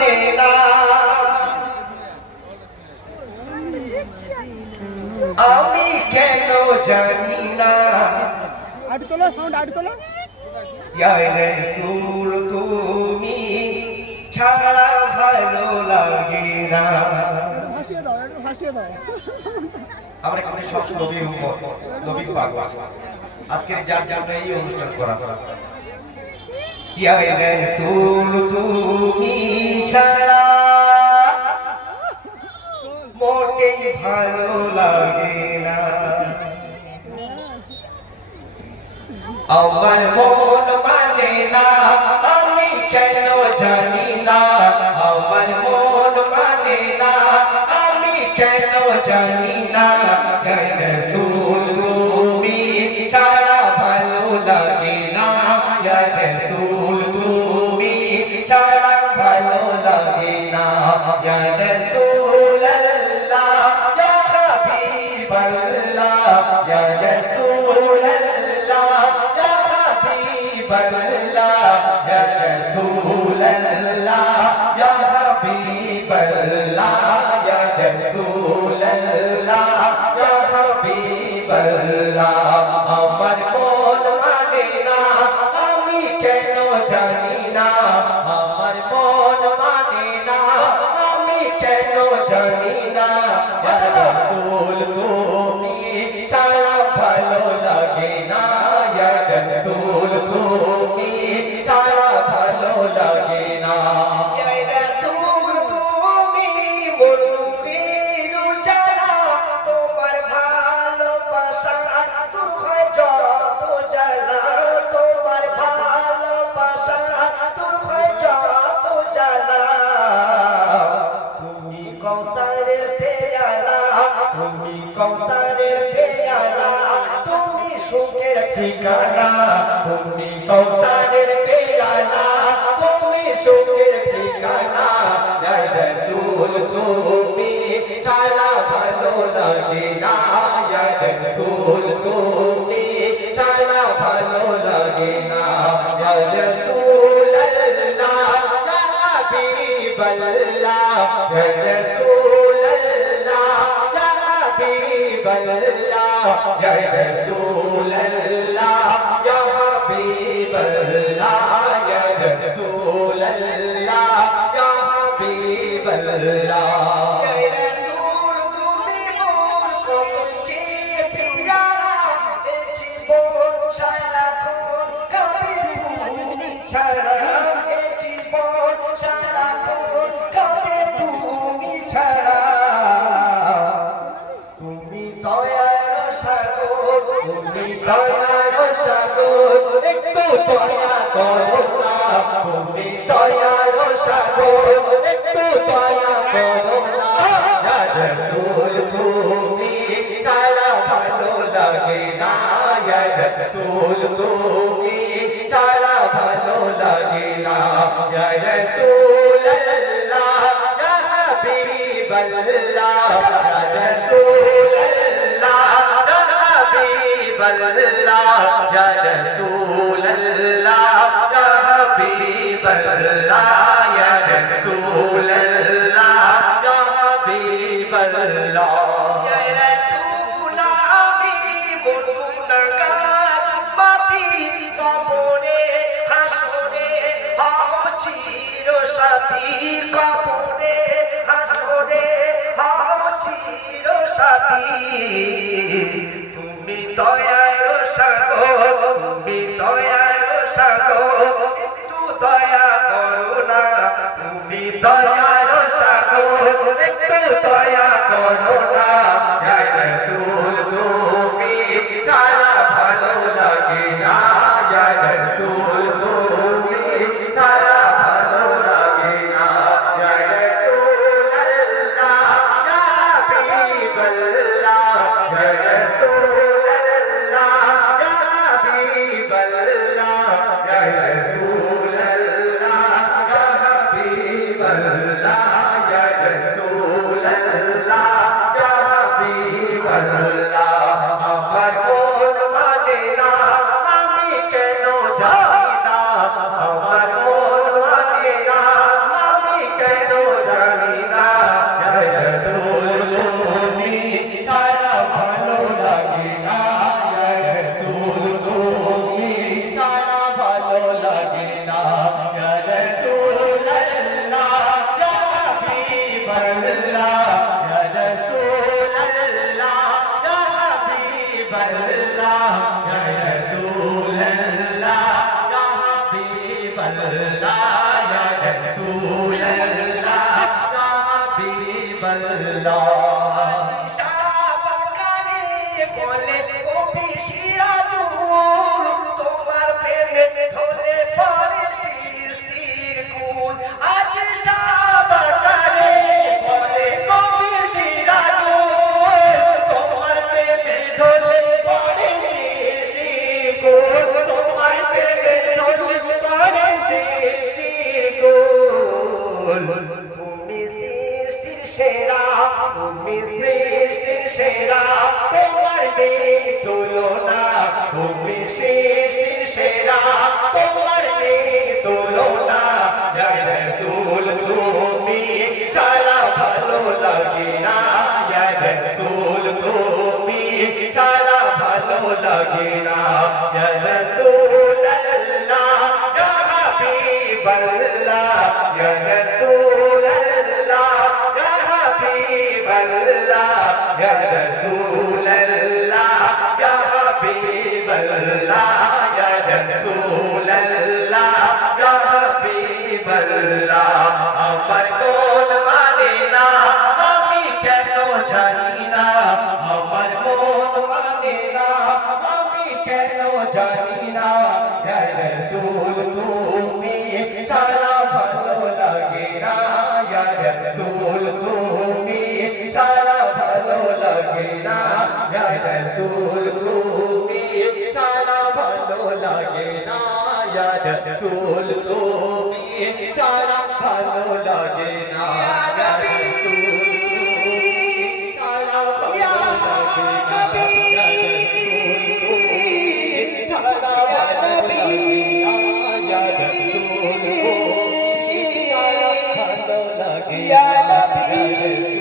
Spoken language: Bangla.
মানে না আমি কেন জানি না আড়ি তোলো সাউন্ড আড়ি তোলো ইয়া রাসূল তুমি ছাড়া ভালো লাগে না ভাসিয়ে দাও একটু ভাসিয়ে দাও আমরা কিন্তু সব নবীর উম্মত নবী পাগল আজকের যার জন্য এই অনুষ্ঠান করা ইয়া রাসূল তুমি ছাড়া মোটেই ভালো লাগে না আমার মন মানে না আমি কেন জানি না আমার মন মানে না আমি কেন জানি না ইয়া রাসূল তুমি ছাড়া ভালো লাগে না ইয়া রাসূল তুমি ছাড়া ভালো লাগে না ইয়া রাসূলুল্লাহ ইয়া হাবিবাল্লাহ ইয়া রাসূলুল্লাহ ইয়া হাবিবাল্লাহ ইয়া রাসূলুল্লাহ ইয়া হাবিবাল্লাহ ইয়া রাসূলুল্লাহ ইয়া হাবিবাল্লাহ আমার মন মানে না আমি কেন জানি না আমার মন মানে না আমি কেন জানি না ইয়া রাসূল তুমি ছাড়া ভালো লাগে না ইয়া রাসূল তুমি ছাড়া ভালো লাগে না ইয়া রাসূল তুমি মনবীর উজালা তোমার ভালোবাসা তোর হয় যত জ্বালা তোমার ভালোবাসা তোর হয় যত জ্বালা তুমি কৌসারের পেয়ালা তুমি কৌসারের পেয়ালা তুমি সুখের ঠিকানা তুমি কৌসারের পেয়ালা তুমি সুখের ঠিকানা ইয়া রাসূল তুমি ছাড়া ভালো লাগে না ইয়া রাসূল তুমি ছাড়া ভালো লাগে না ইয়া রাসূলুল্লাহ ইয়া হাবিবাল্লাহ ইয়া রাসূলুল্লাহ ইয়া হাবিবাল্লাহ ইয়া রাসূলুল্লাহ ইয়া হাবিবাল্লাহ ইয়া রাসূলুল্লাহ ইয়া হাবিবাল্লাহ ছাড়া এ জীবন সারাক্ষণ কাঁদে তুমি ছাড়া তুমি দয়ার সাগর তুমি দয়ার সাগর একটু দয়া করো না তুমি দয়ার সাগর একটু দয়া করো না ইয়া রাসূল তুমি ছাড়া ভালো লাগে না ইয়া রাসূল তুমি ছাড়া ভালো লাগে না ইয়া রাসূলুল্লাহ ইয়া হাবিবাল্লাহ ইয়া রাসূলুল্লাহ ইয়া হাবিবাল্লাহ ইয়া রাসূলুল্লাহ ইয়া হাবিবাল্লাহ ইয়া রাসূলুল্লাহ ইয়া হাবিবাল্লাহ ইয়া রাসূল আমি গুনাহগার মাটি কবরে হাসরে হও চিরসাথী কবরে হাসরে হও চিরসাথী তুমি দয়ার সাগর তুমি দয়ার সাগর একটু দয়া করো না তুমি দয়ার সাগর একটু দয়া করো না ইয়া রাসূল তুমি ছাড়া ভালো লাগে না ইয়া রাসূল তুমি ছাড়া ভালো লাগে না ইয়া রাসূলুল্লাহ ইয়া হাবিবাল্লাহ ইয়া রাসূলুল্লাহ ইয়া হাবিবাল্লাহ ইয়া রাসূলুল্লাহ ইয়া হাবিবাল্লাহ ইয়া রাসূলুল্লাহ ইয়া হাবিবাল্লাহ আমার মন মানে না আমি কেন জানি না আমার মন মানে না আমি কেন رسول اللہ یا حبیب اللہ শাহবাগানে বলে কবি সিরাজুল তোমার প্রেমে ঢলে পড়ে সৃষ্টির কুল আজ শাহবাগানে বলে কবি সিরাজুল তোমার প্রেমে ঢলে পড়ে সৃষ্টির কুল তোমার প্রেমে ঢলে পড়ে সৃষ্টির কুল তুমি সৃষ্টির সেরা তুমি সৃষ্টির সেরা তোমার নেই তুলনা তুমি সৃষ্টির সেরা তোমার নেই তুলনা ইয়া রাসূল তুমি ছাড়া ভালো লাগে না ইয়া রাসূল তুমি ছাড়া ভালো লাগে না ইয়া রাসূল আল্লাহ ইয়া হাবিব আল্লাহ ইয়া রাসূল আল্লাহ ইয়া হাবিব আল্লাহ ইয়া রাসূল আল্লাহ ইয়া হাবিব আল্লাহ ইয়া রাসূল আল্লাহ ইয়া হাবিব আল্লাহ আমার মন মানে না আমি কেন জানি না আমার মন মানে না আমি কেন জানি না ইয়া রাসূল তুমি ছাড়া ভালো লাগে না ইয়া রাসূল তুমি ছাড়া ভালো লাগে না ইয়া রাসূল তুমি ছাড়া ভালো লাগে না ইয়া রাসূল তুমি ছাড়া ভালো লাগে না ইয়া রাসূল ছাড়া ভালো লাগে না ইয়া রাসূল তুমি ছাড়া ভালো লাগে না ইয়া রাসূল তুমি ছাড়া ভালো লাগে না ইয়া রাসূল